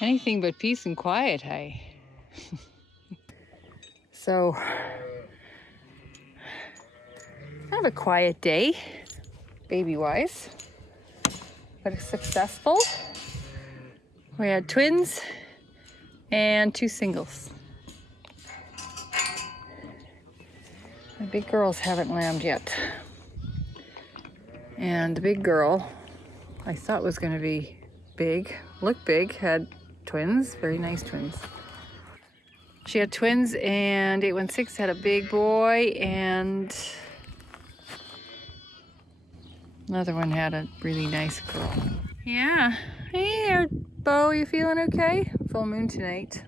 Anything but peace and quiet, hey? So, kind of a quiet day, baby-wise, but successful. We had twins and 2 singles. The big girls haven't lambed yet. And the big girl, I thought was gonna be big, looked big, had twins, very nice twins. She had twins, and 816 had a big boy, and another one had a really nice girl. Yeah. Hey there, Bo, you feeling okay? Full moon tonight.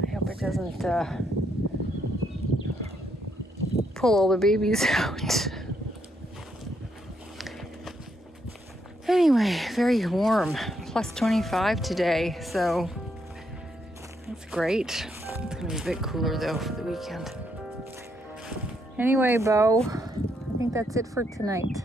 I hope it doesn't pull all the babies out. Anyway, very warm, plus 25 today, so that's great. It's gonna be a bit cooler though for the weekend. Anyway, Bo, I think that's it for tonight.